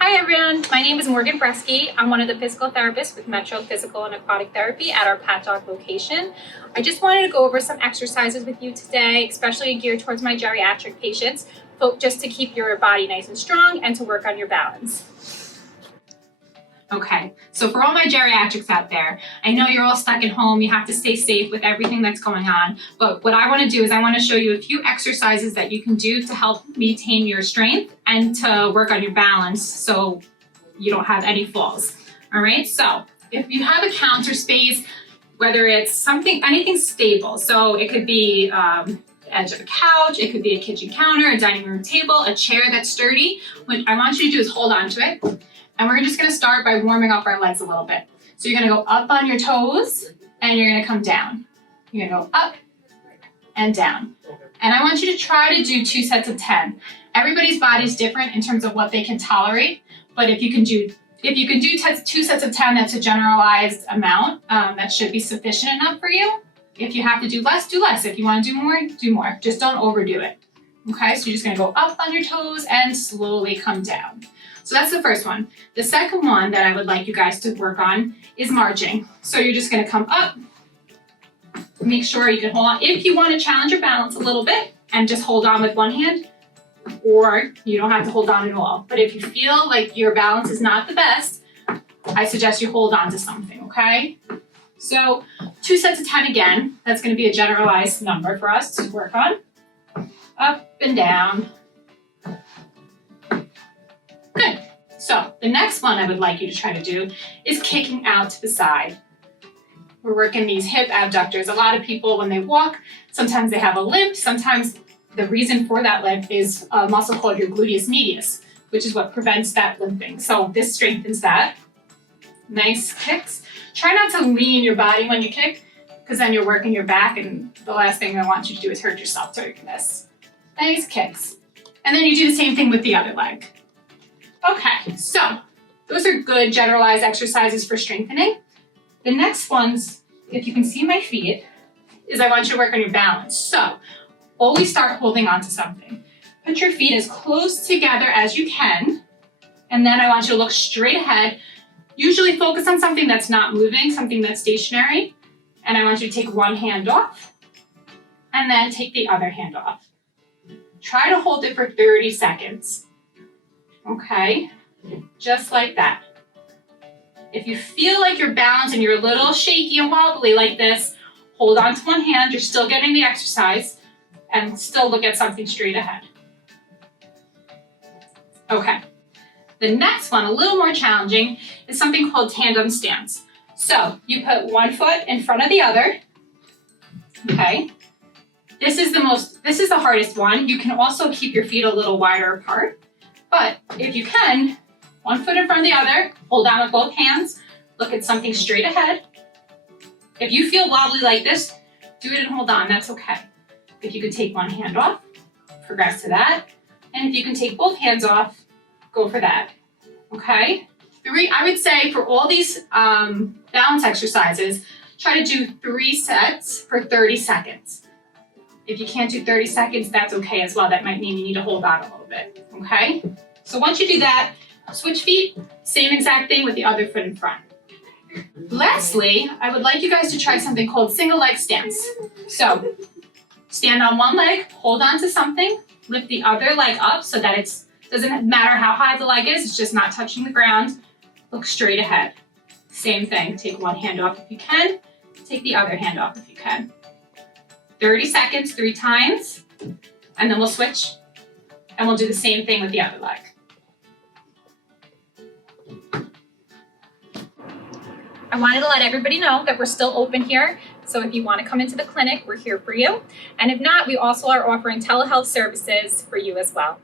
Hi everyone, my name is Morgan Bresky. I'm one of the physical therapists with Metro Physical and Aquatic Therapy at our Pat Dog location. I just wanted to go over some exercises with you today, especially geared towards my geriatric patients, just to keep your body nice and strong and to work on your balance. Okay, so for all my geriatrics out there, I know you're all stuck at home, you have to stay safe with everything that's going on, but what I want to do is I want to show you a few exercises that you can do to help maintain your strength and to work on your balance so you don't have any falls. All right, so if you have a counter space, whether it's anything stable, so it could be the edge of a couch, it could be a kitchen counter, a dining room table, a chair that's sturdy, what I want you to do is hold on to it. And we're just gonna start by warming up our legs a little bit. So you're gonna go up on your toes and you're gonna come down. You're gonna go up and down. And I want you to try to do 2 sets of 10. Everybody's body is different in terms of what they can tolerate, but if you can do 2 sets of 10, that's a generalized amount. That should be sufficient enough for you. If you have to do less, do less. If you wanna do more, do more. Just don't overdo it. Okay, so you're just gonna go up on your toes and slowly come down. So that's the first one. The second one that I would like you guys to work on is marching. So you're just gonna come up, make sure you can hold on. If you wanna challenge your balance a little bit and just hold on with one hand, or you don't have to hold on at all. But if you feel like your balance is not the best, I suggest you hold on to something, okay? So 2 sets of 10 again, that's gonna be a generalized number for us to work on. Up and down. Good. So the next one I would like you to try to do is kicking out to the side. We're working these hip abductors. A lot of people, when they walk, sometimes they have a limp. Sometimes the reason for that limp is a muscle called your gluteus medius, which is what prevents that limping. So this strengthens that. Nice kicks. Try not to lean your body when you kick, because then you're working your back, and the last thing I want you to do is hurt yourself during this. Nice kicks. And then you do the same thing with the other leg. Okay, so those are good generalized exercises for strengthening. The next ones, if you can see my feet, is I want you to work on your balance. So always start holding on to something. Put your feet as close together as you can, and then I want you to look straight ahead. Usually focus on something that's not moving, something that's stationary, and I want you to take one hand off, and then take the other hand off. Try to hold it for 30 seconds. Okay, just like that. If you feel like you're balanced and you're a little shaky and wobbly like this, hold on to one hand, you're still getting the exercise, and still look at something straight ahead. Okay, the next one, a little more challenging, is something called Tandem Stance. So you put one foot in front of the other, okay? This is the hardest one. You can also keep your feet a little wider apart. But if you can, one foot in front of the other, hold on with both hands, look at something straight ahead. If you feel wobbly like this, do it and hold on, that's okay. If you could take one hand off, progress to that. And if you can take both hands off, go for that, okay? I would say for all these balance exercises, try to do 3 sets for 30 seconds. If you can't do 30 seconds, that's okay as well. That might mean you need to hold on a little bit, okay? So once you do that, switch feet, same exact thing with the other foot in front. Lastly, I would like you guys to try something called single leg stance. So stand on one leg, hold on to something, lift the other leg up so that it doesn't matter how high the leg is, it's just not touching the ground. Look straight ahead. Same thing, take one hand off if you can, take the other hand off if you can. 30 seconds, 3 times, and then we'll switch, and we'll do the same thing with the other leg. I wanted to let everybody know that we're still open here, so if you want to come into the clinic, we're here for you. And if not, we also are offering telehealth services for you as well.